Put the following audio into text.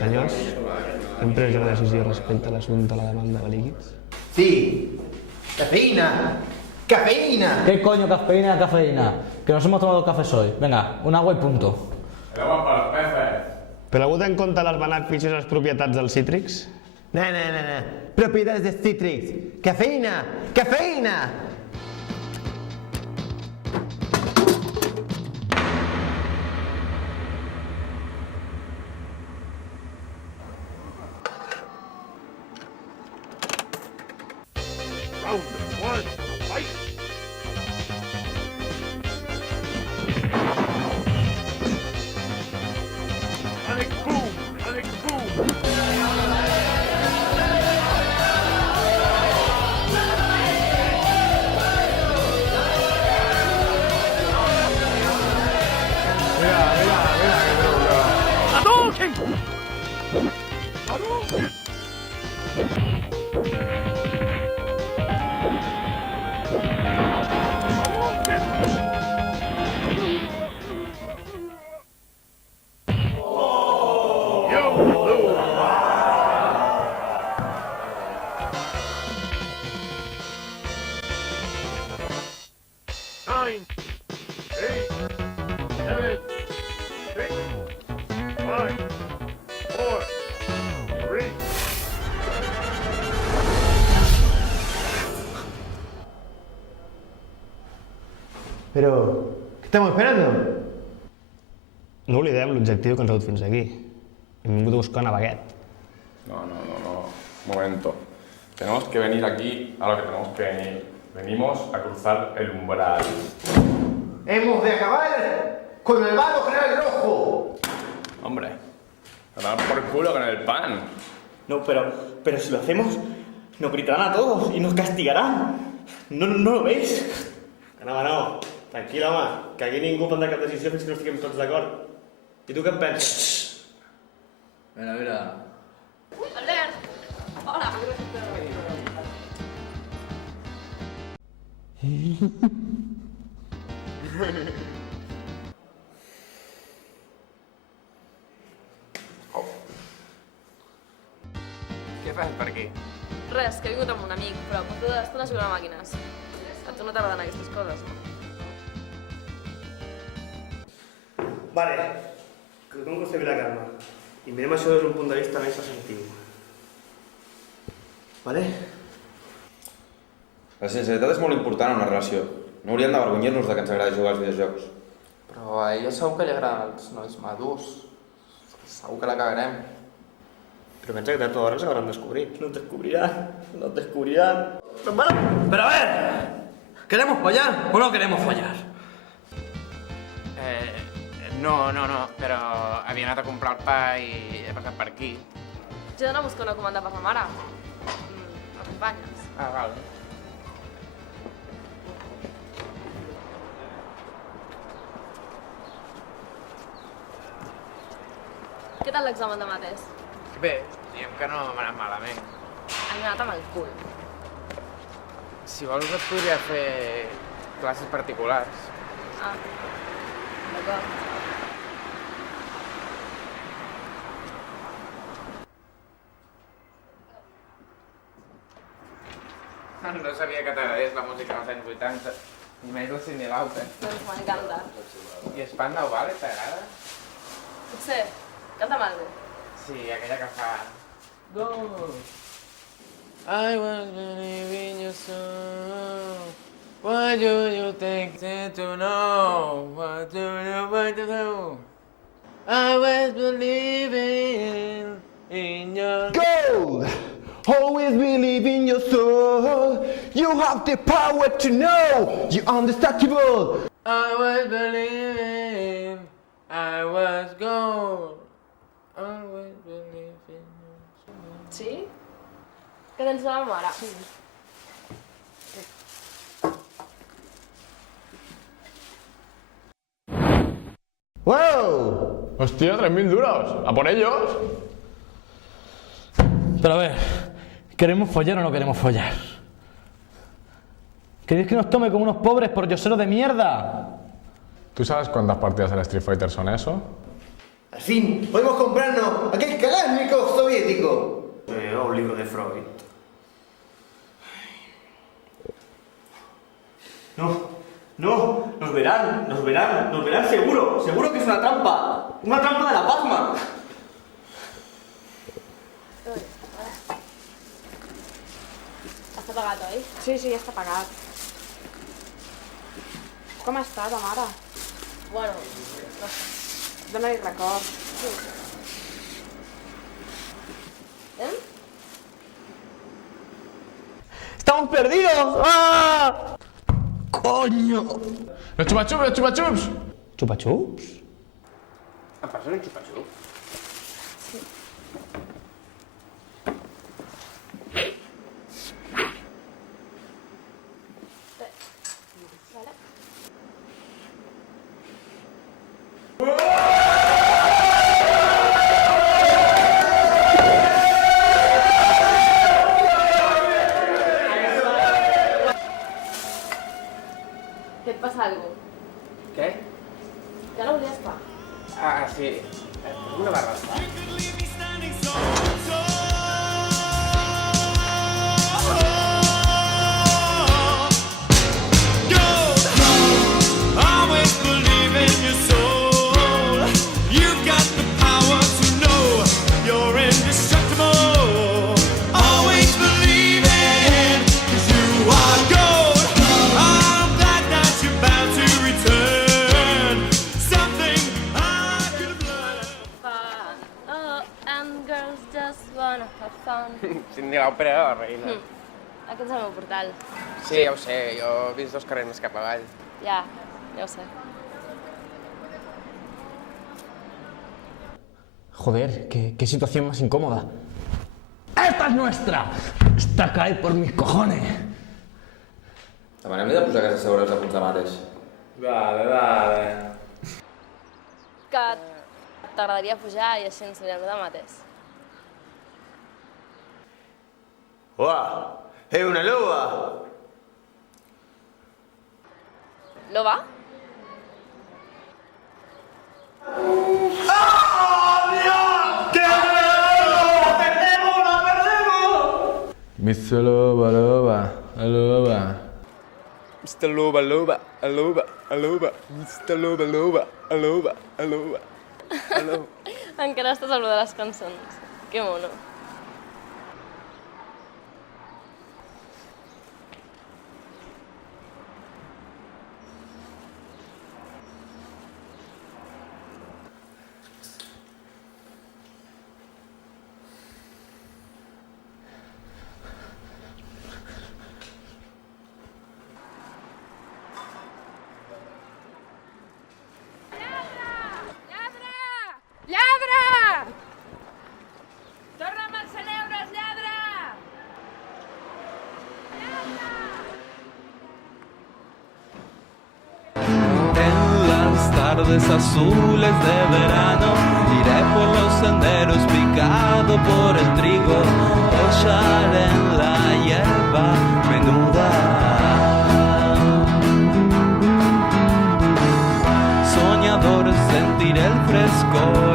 Senyors, hem pres una decisió respecte a l'assumpte de la demanda de líquids? Sí. ¡Cafeína! ¡Cafeína! ¿Qué coño cafeína, cafeína? Que nos hemos tomado el café hoy. Venga, un agua y punto. El agua para los peces. Però hagut en compte els beneficis i les propietats dels cítrics? No. Propiedades de Citrix. ¡Cafeína! ¡Cafeína! Round one, fight! Sonic boom! Sonic boom! ¡Hadouken! ¡Hadouken! Nine, 8, 7, 6, 5, 4, 3. Pero, ¿qué estamos esperando? No oblidem l'objectiu que ens ha dut fins aquí. Hem vingut a buscar una baguette. No. Momento. Tenemos que venir aquí a lo que tenemos que venir. Venimos a cruzar el umbral. ¡Hemos de acabar con el vado general rojo! Hombre, a dar por culo con el pan. No, pero si lo hacemos, nos gritarán a todos y nos castigarán. No lo veis? No. Tranquil, home, que aquí ningú prendrà cap decisió fins que no estiguem tots d'acord. I tu què en penses? Mira. Albert! Hola! Què fas per aquí? Res, que he vingut amb un amic, però porto tota l'estona jugant a màquines. A tu no t'agraden aquestes coses, no? Vale, que tothom conservi la calma. I mirem això des d'un punt de vista més assertiu. Vale? La sinceritat és molt important en una relació. No hauríem d'avergonyir-nos de que ens agrada jugar als videojocs. Però a ella segur que li agraden els nois madurs. Segur que la cagarem. Pero pensa que tard o d'hora ens hauran descobrit. No et descubrirán. Pero a ver, ¿queremos follar o no queremos follar? No, però havia anat a comprar el pa i he passat per aquí. Jo he d'anar a buscar una comanda per la mare. M'acompanyes? Ah, vale. Què tal l'examen de mates? Bé, diguem que no m'ha anat malament. A mi m'ha anat amb el cul. Si vols et podria fer classes particulars. Ah, d'acord. No sabia que t'agradés la música dels anys 80, ni menys la Cyndi Lauper. Doncs m'encanta. I Spandau Ballet t'agrada? Potser, canta'm alguna cosa. Sí, aquella que fa... Go! I was believing your song. What do you think to know? What do you want to know? I was believing in your... Go! Always believe in your soul. You have the power to know. You're undestructible. I was believing I was gold. Always believing your soul. Sí? Què tens de la mare? Sí. ¡Wow! Hostia, 3.000 duros. ¿A por ellos? Pero a ver, ¿Queremos follar o no queremos follar? ¿Queréis que nos tome como unos pobres poryoseros de mierda? ¿Tú sabes cuántas partidas del Street Fighter son eso? Al fin, podemos comprarnos aquel Kalashnikov soviético. Un libro de Freud. No, nos verán seguro que es una trampa de la pasma. Està pagat, oi? Sí, ja està pagat. Com està, ta mare? Bueno, no sé. Dóna-li record. ¡Estamos perdidos! ¡Ah! ¡Coño! ¡Los chupachups, los chupachups! ¿Chupachups? Em passen un xupa-xup? Què et passa alguna cosa? Què? Que no volies pa? Ah, sí. Una barra. Cindy l'òpera de la reina. Aquest és el meu portal. Sí, ja ho sé, jo he vist 2 carrers més cap avall. Ja ho sé. Joder, qué situación más incómoda. ¡Esta es nuestra! ¡Esta cae por mis cojones! Demanem-li de posar casa segura els apunts de mates. Vale. Que t'agradaria pujar i així ens mirem de mates. ¡Guau! ¡Es una loba! ¿Loba? Mr. Loba, Loba, Loba. Mr. Loba, Loba, Loba, Loba. Mr. Loba, Loba, Loba, Loba. Encara estàs a lo de les cançons. Que mono. Lladre! Torna'm els euros, lladre! En las tardes azules de verano iré por los senderos picado por el trigo, echar en la hierba menuda. Soñador sentiré el frescor